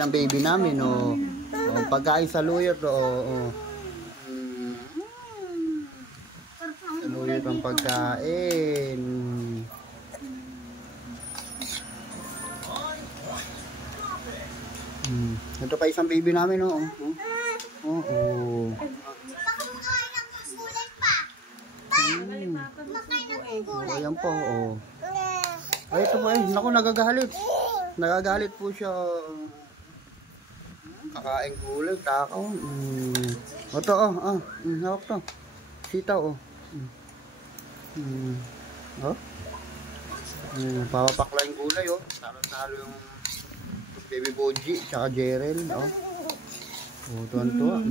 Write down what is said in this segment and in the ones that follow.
Ng baby namin, oh. Oh, pagkain sa luyot, oh. Sa luyot ang pagkain. Ito pa isang baby namin, oh. Oh. Ayan po, oh. Ay, ito po, naku, nagagalit. Nagagalit po siya. Kakain gulay, takaw. Ito, hawak to. Sitaw, oh. Papapakla yung gulay, oh. Talo-talo yung baby Boji, tsaka Jerel, oh. Oh, tuwan-tuwa.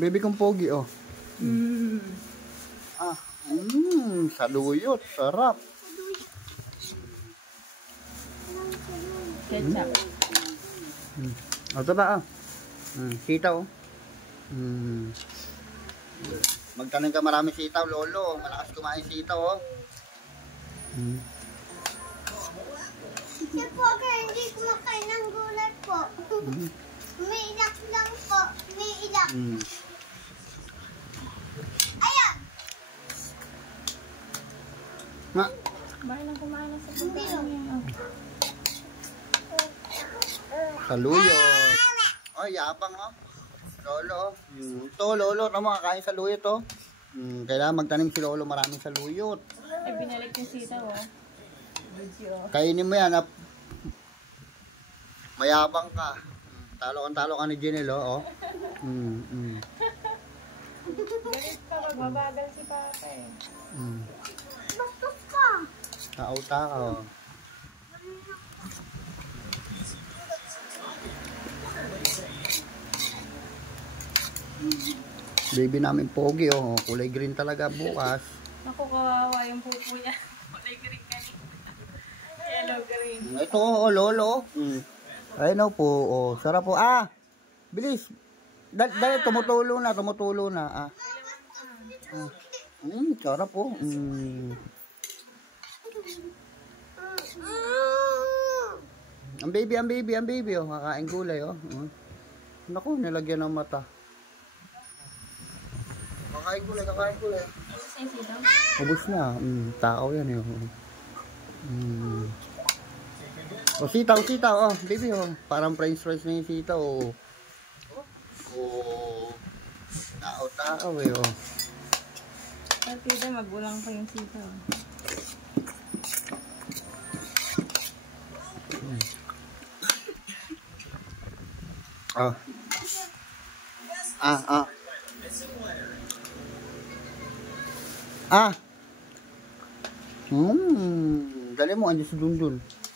Baby kong pogi, oh. Saluyot, sarap. Ketchup. Ito ba, sitaw. Magtanim ka marami sitaw, lolo. Malakas kumain sitaw, oh. Kasi po, hindi kumakain ng gulay po. May ilak lang po. May ilak. Ayan! Bahay lang kumain sa pagkain niya. Saluyot. Oh, yabang, oh. Lolo. Ito, lolo. Tama, kakain saluyot, oh. Kailangan magtanim si lolo maraming saluyot. Ay, binalik yung sitaw, oh. Kainin mo yan, mayabang ka. Talo ka ni Janelle, oh. Galit pa, magbabagal si Papa, eh. Bastos ka! Takaw. Baby namin pogi, oh. Kulay green talaga bukas. Naku, kawawa yung pupo niya. Kulay green kanina. Yellow green. Ito, oh, lolo. Ayun, oh, po. Oh, sarap po. Bilis. Dahil tumutulo na. Sarap po. Ang baby, oh. Kakain gulay, oh. Naku, nilagyan ng mata. Kakain gulay. Ubus na. Takaw yan, eh. Oh, sitaw, oh. Baby, oh. Parang french fries na yung sitaw, oh. Oh. Takaw, eh, oh. Pagkida, magulang pa yung sitaw. Dali mo, andyan si Dundun.